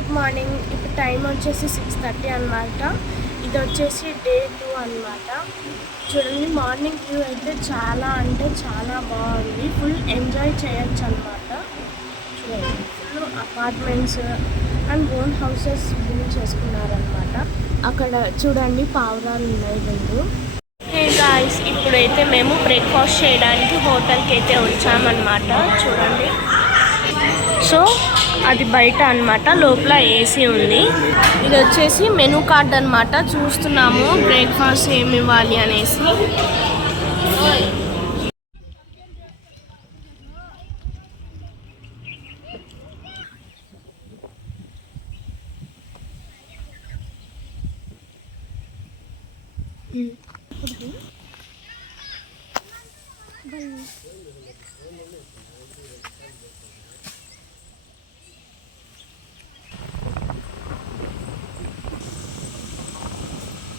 Good morning. ఇప్పుడు time వచ్చేసి 6:30 అనమాట. ఇది వచ్చేసి డే 2 అనమాట. చూడండి, మార్నింగ్ వ్యూ అయితే చాలా అంటే చాలా బాగుంది. ఫుల్ ఎంజాయ్ చేయొచ్చు అనమాట. చూడండి, full apartments and own houses build చేసుకున్నారనమాట. అక్కడ చూడండి పావురాలు ఉన్నాయి రెండు. హే గాయ్స్, ఇప్పుడైతే మేము బ్రేక్ఫాస్ట్ చేయడానికి హోటల్కి అయితే వచ్చామన్నమాట. చూడండి, సో అది బయట అనమాట, లోపల ఏసీ ఉంది. ఇది వచ్చేసి మెనూ కార్డ్ అనమాట. చూస్తున్నాము బ్రేక్ఫాస్ట్ ఏమి ఇవ్వాలి అనేసి.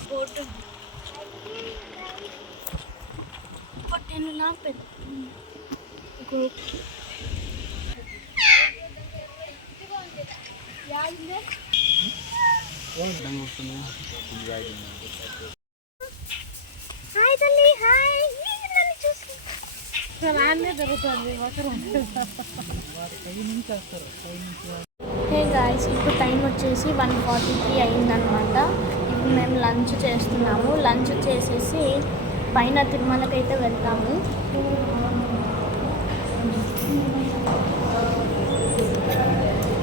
బోర్డు పొట్టెనులా పెద్ద హాయ్ తల్లి, హాయ్. హే గాయ్స్, ఇప్పుడు టైం వచ్చేసి 1:43 అయిందనమాట. ఇప్పుడు మేము లంచ్ చేస్తున్నాము. లంచ్ చేసేసి పైన తిరుమలకైతే వెళ్తాము.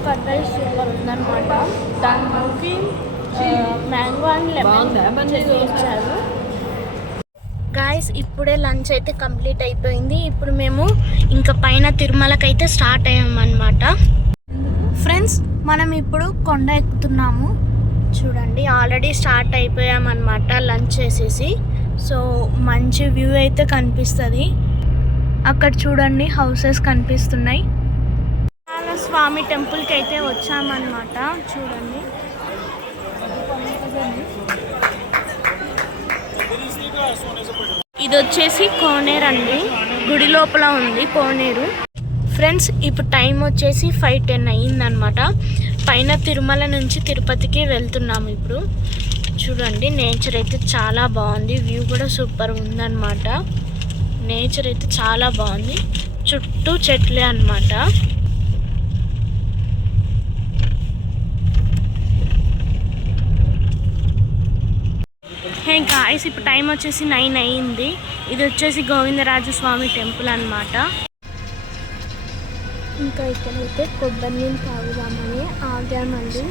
కర్డ్ రైస్ సూపర్ ఉందన్నమాట. దానికి మ్యాంగో అండ్ లెమన్ చట్నీ ఇచ్చారు. గాయస్, ఇప్పుడే లంచ్ అయితే కంప్లీట్ అయిపోయింది. ఇప్పుడు మేము ఇంకా పైన తిరుమలకైతే స్టార్ట్ అయ్యామన్నమాట. ఫ్రెండ్స్, మనం ఇప్పుడు కొండ ఎక్కుతున్నాము. చూడండి, ఆల్రెడీ స్టార్ట్ అయిపోయామన్నమాట లంచ్ చేసేసి. సో మంచి వ్యూ అయితే కనిపిస్తుంది. అక్కడ చూడండి హౌసెస్ కనిపిస్తున్నాయి. స్వామి టెంపుల్కి అయితే వచ్చామన్నమాట. చూడండి, ఇది వచ్చేసి కోనేరు అండి. గుడి లోపల ఉంది కోనేరు. ఫ్రెండ్స్, ఇప్పుడు టైం వచ్చేసి 5:10 అయ్యిందనమాట. పైన తిరుమల నుంచి తిరుపతికి వెళ్తున్నాము ఇప్పుడు. చూడండి, నేచర్ అయితే చాలా బాగుంది. వ్యూ కూడా సూపర్ ఉందన్నమాట. నేచర్ అయితే చాలా బాగుంది. చుట్టూ చెట్లే అన్నమాట. హే గాయ్స్, ఇప్పుడు టైం వచ్చేసి 9 అయ్యింది. ఇది వచ్చేసి గోవిందరాజు స్వామి టెంపుల్ అన్నమాట. ఇంకా ఇక్కడైతే కొబ్బరి నీళ్ళు తాగుదామని ఆగామండి.